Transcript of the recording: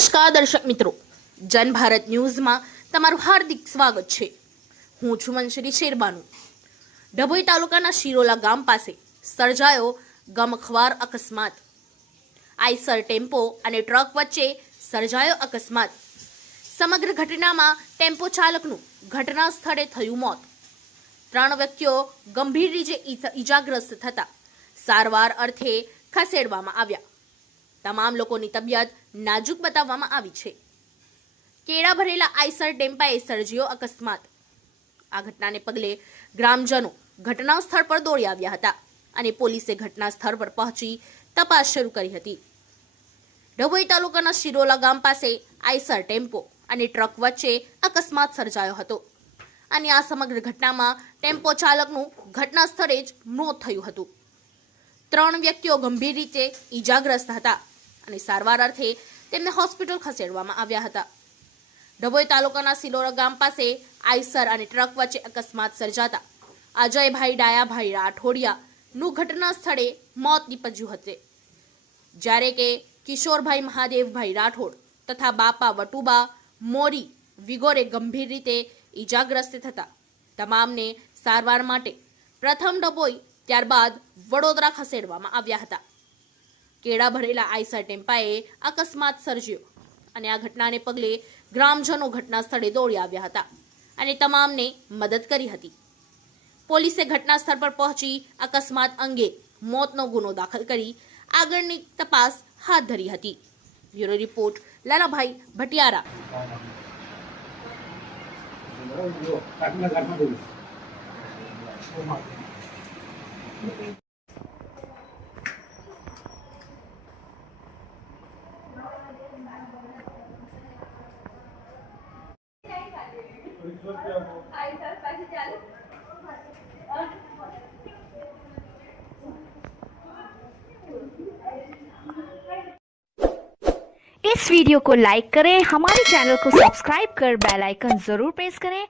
નમસ્કાર દર્શક મિત્રો, જન ભારત ન્યૂઝમાં તમારું હાર્દિક સ્વાગત છે। હું છું મંશ્રી શેરબાનુ। ડભોઈ તાલુકાના શિરોલા ગામ પાસે સર્જાયો ગમખ્વાર અકસ્માત। આઈસર ટેમ્પો અને ટ્રક વચ્ચે સર્જાયો અકસ્માત। સમગ્ર ઘટનામાં ટેમ્પો ચાલકનું ઘટના સ્થળે થયું મોત। 3 વ્યક્તિઓ ગંભીર રીતે ઈજાગ્રસ્ત થતા સારવાર અર્થે ખસેડવામાં આવ્યા। તમામ લોકોની તબિયત નાજુક બતાવવામાં આવી છે। કેળા ભરેલા આઈસર ટેમ્પાએ સર્જ્યો અકસ્માત। આ ઘટનાને પગલે ગ્રામજનો ઘટના સ્થળ પર દોડી આવ્યા હતા અને પોલીસે ઘટના સ્થળ પર પહોંચી તપાસ શરૂ કરી હતી। ડભોઈ તાલુકાના શિરોલા ગામ પાસે આઈસર ટેમ્પો અને ટ્રક વચ્ચે અકસ્માત સર્જાયો હતો અને આ સમગ્ર ઘટનામાં ટેમ્પો ચાલકનું ઘટના સ્થળે જ મોત થયું હતું। 3 વ્યક્તિઓ ગંભીર રીતે ઈજાગ્રસ્ત હતા અને સારવાર અર્થે તેમને હોસ્પિટલ ખસેડવામાં આવ્યા હતા। ડભોઈ તાલુકાના શિરોલા ગામ પાસે આઈસર અને ટ્રક વચ્ચે અકસ્માત સર્જાતા અજયભાઈ ડાયાભાઈ રાઠોડિયાનું ઘટના સ્થળે મોત નીપજ્યું હતું, જ્યારે કે કિશોરભાઈ મહાદેવભાઈ રાઠોડ તથા બાપા વટુબા મોરી વિગોરે ગંભીર રીતે ઈજાગ્રસ્ત થતા તમામને સારવાર માટે પ્રથમ ડભોઈ ત્યારબાદ વડોદરા ખસેડવામાં આવ્યા હતા। કેળા ભરેલા આઈસર ટેમ્પાએ અકસ્માત સર્જ્યો અને આ ઘટનાને પગલે ગ્રામજનો ઘટના સ્થળે દોડી આવ્યા હતા અને તમામને મદદ કરી હતી। પોલીસે ઘટના સ્થળ પર પહોંચી અકસ્માત અંગે મોતનો ગુનો દાખલ કરી આગળની તપાસ હાથ ધરી હતી। Bureau report Lalabhai Bhatiyara. इस वीडियो को लाइक करें, हमारे चैनल को सब्सक्राइब कर बेल आइकन जरूर प्रेस करें